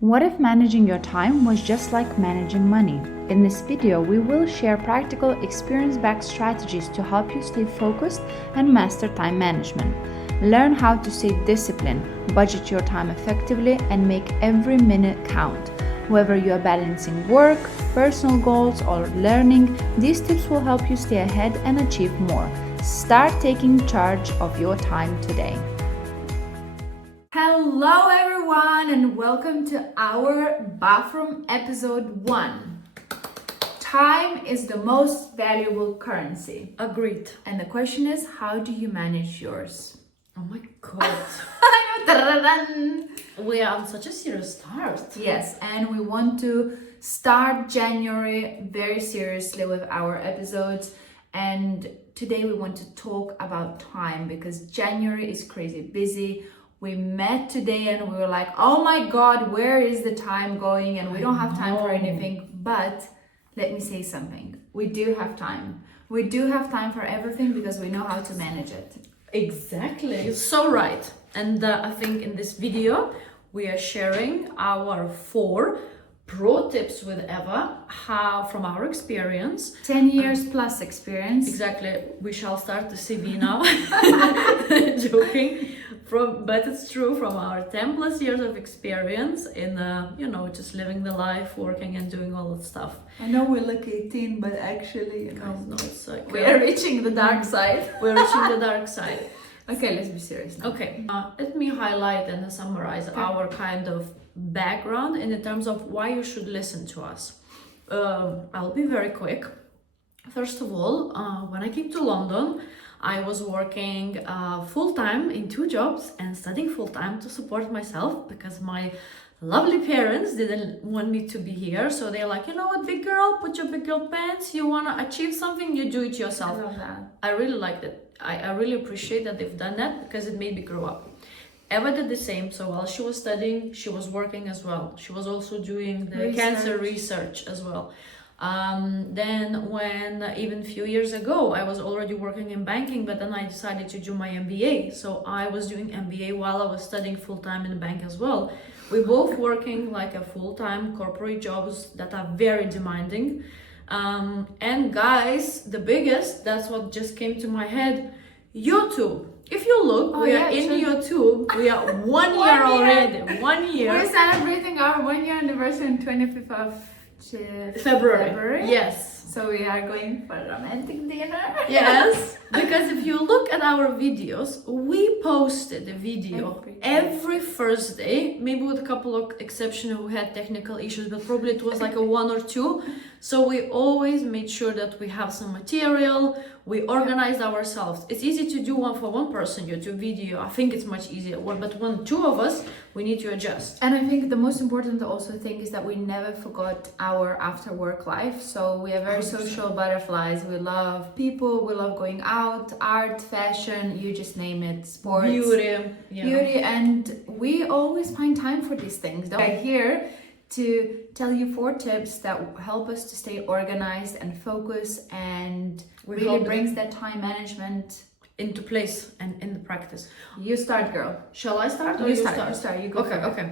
What if managing your time was just like managing money? In this video, we will share practical, experience-backed strategies to help you stay focused and master time management. Learn how to stay disciplined, budget your time effectively, and make every minute count. Whether you are balancing work, personal goals, or learning, these tips will help you stay ahead and achieve more. Start taking charge of your time today. Hello everyone and welcome to our bathroom episode 1. Time is the most valuable currency. Agreed. And the question is, how do you manage yours? Oh my god. We are on such a serious start. Yes, and we want to start January very seriously with our episodes. And today we want to talk about time because January is crazy busy. We met today and we were like, oh my god, where is the time going? And we don't have time for anything. But let me say something. We do have time. We do have time for everything because we know how to manage it. Exactly. You're so right. And I think in this video, we are sharing our 4 pro tips with Eva, how from our experience. 10 years plus experience. Exactly. We shall start the CV now. Joking. But it's true, from our 10 plus years of experience in, just living the life, working and doing all that stuff. I know we look 18, but actually, No, it's like, we are reaching the dark side. We're reaching the dark side. Okay, let's be serious now. Okay, let me highlight and summarize our kind of background in terms of why you should listen to us. I'll be very quick. First of all, when I came to London, I was working full-time in 2 jobs and studying full-time to support myself because my lovely parents didn't want me to be here. So they're like, you know what, big girl, put your big girl pants. You want to achieve something, you do it yourself. I love that. I really liked it. I really appreciate that they've done that because it made me grow up. Eva did the same. So while she was studying, she was working as well. She was also doing the cancer research as well. Then when even a few years ago, I was already working in banking, but then I decided to do my MBA. So I was doing MBA while I was studying full-time in the bank as well. We're both working like a full-time corporate jobs that are very demanding. And guys, the biggest, that's what just came to my head, YouTube. If you look, we are in YouTube. We are 1 year already. 1 year. We're celebrating our 1 year anniversary on 25th of February. Yes. So we are going for a romantic dinner. Yes. Because if you look at our videos, we posted a video every Thursday, maybe with a couple of exceptions who had technical issues, but probably it was like a 1 or 2. So we always made sure that we have some material. We organized ourselves. It's easy to do one for one person YouTube video. I think it's much easier. But when 2 of us, we need to adjust. And I think the most important also thing is that we never forgot our after work life. So we are very social butterflies. We love people. We love going out, art, fashion, you just name it, sports, beauty, and we always find time for these things. We're here to tell you 4 tips that help us to stay organized and focus, and really brings that time management into place and in the practice. You start, girl. Shall I start or you start? You start. You go. Okay.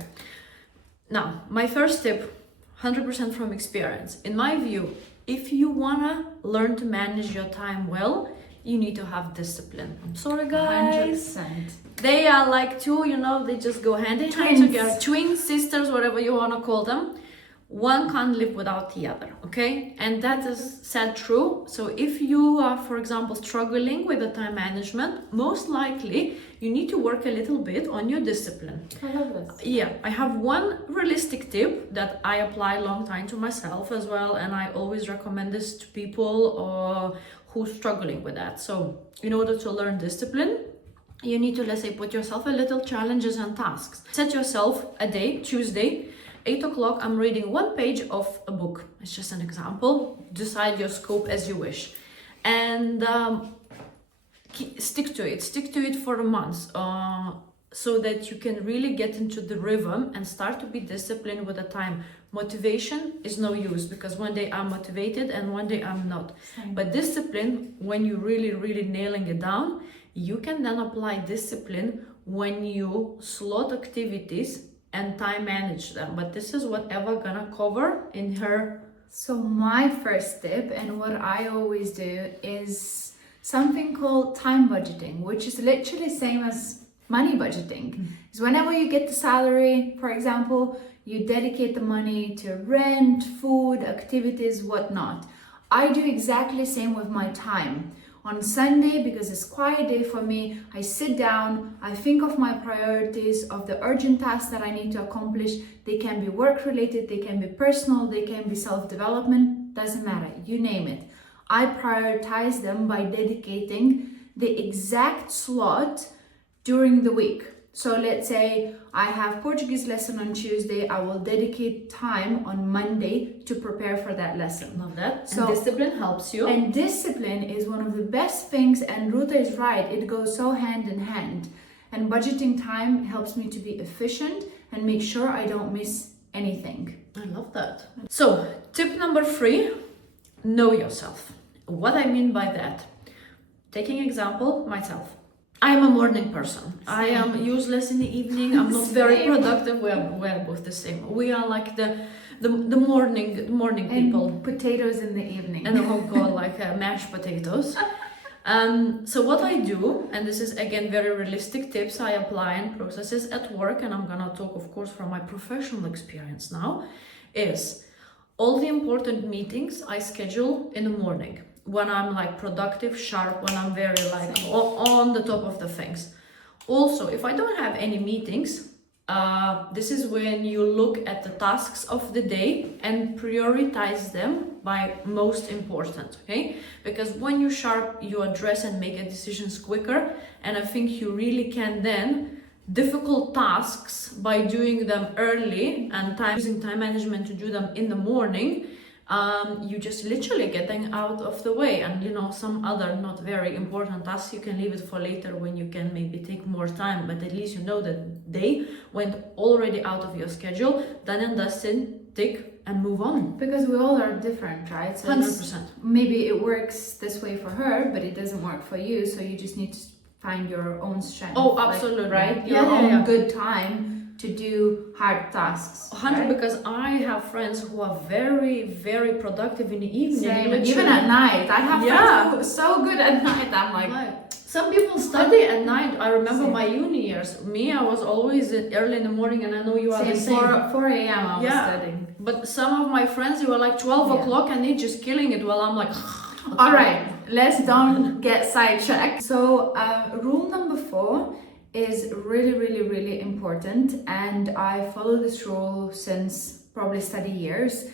Now, my first tip, 100% from experience. In my view, if you wanna learn to manage your time well, you need to have discipline. I'm sorry, guys. 100%. They are like 2, they just go hand in hand together. Twin sisters, whatever you want to call them. One can't live without the other, okay? And that is sad true. So if you are, for example, struggling with the time management, most likely you need to work a little bit on your discipline. I love this. Yeah, I have one realistic tip that I apply a long time to myself as well, and I always recommend this to people who's struggling with that. So in order to learn discipline, you need to, let's say, put yourself a little challenges and tasks. Set yourself a day, Tuesday, 8 o'clock, I'm reading 1 page of a book. It's just an example. Decide your scope as you wish. And stick to it for a month. So that you can really get into the rhythm and start to be disciplined with the time. Motivation is no use because one day I'm motivated and one day I'm not. But discipline, when you're really nailing it down, you can then apply discipline when you slot activities and time manage them. But this is what Eva gonna cover in her. So my first tip, and what I always do, is something called time budgeting, which is literally same as money budgeting. Is whenever you get the salary, for example, you dedicate the money to rent, food, activities, whatnot. I do exactly the same with my time. On Sunday, because it's quiet day for me, I sit down, I think of my priorities, of the urgent tasks that I need to accomplish. They can be work related, they can be personal, they can be self-development, doesn't matter, you name it. I prioritize them by dedicating the exact slot during the week. So let's say I have Portuguese lesson on Tuesday, I will dedicate time on Monday to prepare for that lesson. Love that. So and discipline helps you. And discipline is one of the best things, and Ruta is right, it goes so hand in hand. And budgeting time helps me to be efficient and make sure I don't miss anything. I love that. So tip number 3, know yourself. What I mean by that, taking example, myself. I am a morning person. Same. I am useless in the evening. I'm not very productive. We're both the same. We are like the morning people. And potatoes in the evening. And oh god, like mashed potatoes. So what I do, and this is again very realistic tips I apply in processes at work, and I'm gonna talk of course from my professional experience now, is all the important meetings I schedule in the morning. When I'm like productive, sharp, when I'm very like on the top of the things. Also, if I don't have any meetings, this is when you look at the tasks of the day and prioritize them by most important, okay? Because when you're sharp, you address and make decisions quicker, and I think you really can then difficult tasks by doing them early and using time management to do them in the morning. You just literally getting out of the way, and you know, some other not very important tasks you can leave it for later when you can maybe take more time, but at least you know that they went already out of your schedule, done and dusted, tick and move on. Because we all are different, right? So 100%. Maybe it works this way for her, but it doesn't work for you, so you just need to find your own strength. Oh, absolutely. Like, right? Yeah, Your own yeah. good time to do hard tasks. 100, right? because I have friends who are very, very productive in the evening. Same. literally. Even at night. I have Yeah. friends who are so good at night. I'm like, some people study at night. I remember Same. my uni years. Me, I was always early in the morning, and I know you are the same. 4 a.m. I was Yeah. studying. But some of my friends, they were like 12 Yeah. o'clock and they just killing it, while I'm like, All right, let's don't get sidetracked. So rule number 4 is really important, and I follow this rule since probably study years.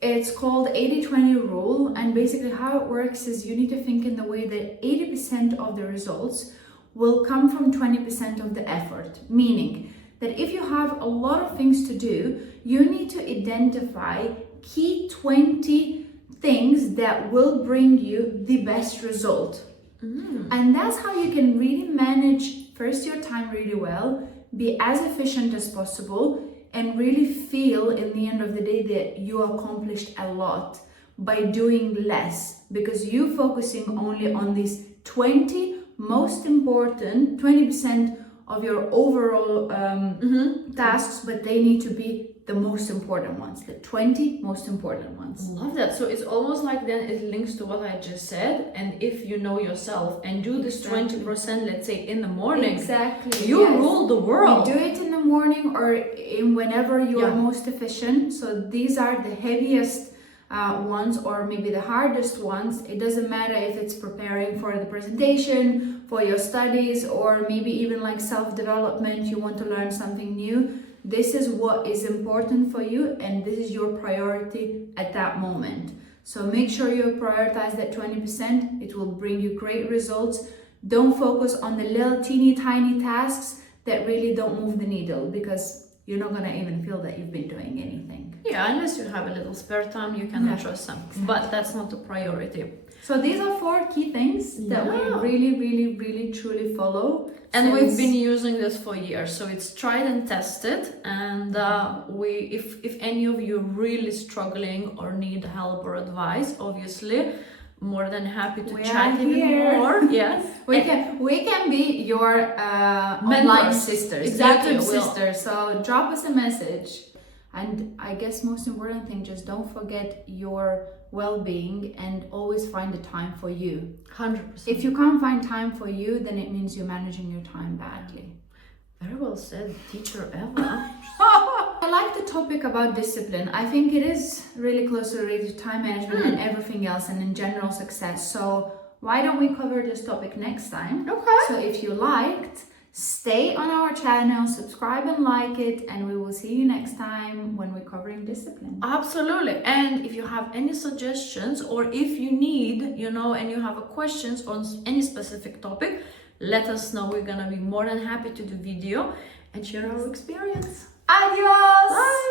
It's called 80-20 rule, and basically how it works is you need to think in the way that 80% of the results will come from 20% of the effort, meaning that if you have a lot of things to do, you need to identify key 20 things that will bring you the best result. And that's how you can really manage first your time really well, be as efficient as possible, and really feel in the end of the day that you accomplished a lot by doing less, because you focusing only on these 20 most important 20% of your overall tasks, but they need to be the most important ones, the 20 most important ones. Love that. So it's almost like then it links to what I just said. And if you know yourself and do this 20%, let's say in the morning, exactly, you rule the world. You do it in the morning or in whenever you are most efficient. So these are the heaviest ones, or maybe the hardest ones. It doesn't matter if it's preparing for the presentation, for your studies, or maybe even like self-development, you want to learn something new. This is what is important for you, and this is your priority at that moment. So make sure you prioritize that 20%. It will bring you great results. Don't focus on the little teeny tiny tasks that really don't move the needle, because you're not gonna even feel that you've been doing anything. Yeah, unless you have a little spare time, you can trust them. But that's not the priority. So these are 4 key things that we really truly follow. And we've been using this for years, so it's tried and tested. And if any of you are really struggling or need help or advice, obviously, more than happy to We chat are even here. more. Yes. We can be your online Mentors. sisters, Exactly, YouTube will. sisters. So drop us a message. And I guess most important thing, just don't forget your well-being and always find the time for you. 100%. If you can't find time for you, then it means you're managing your time badly. Very well said, teacher Eva. I like the topic about discipline. I think it is really closely related to time management and everything else and in general success. So why don't we cover this topic next time? Okay. So if you liked, stay on our channel, subscribe and like it, and we will see you next time when we're covering discipline. Absolutely. And if you have any suggestions or if you need, and you have questions on any specific topic, let us know. We're gonna be more than happy to do video and share our experience. Adios! Bye!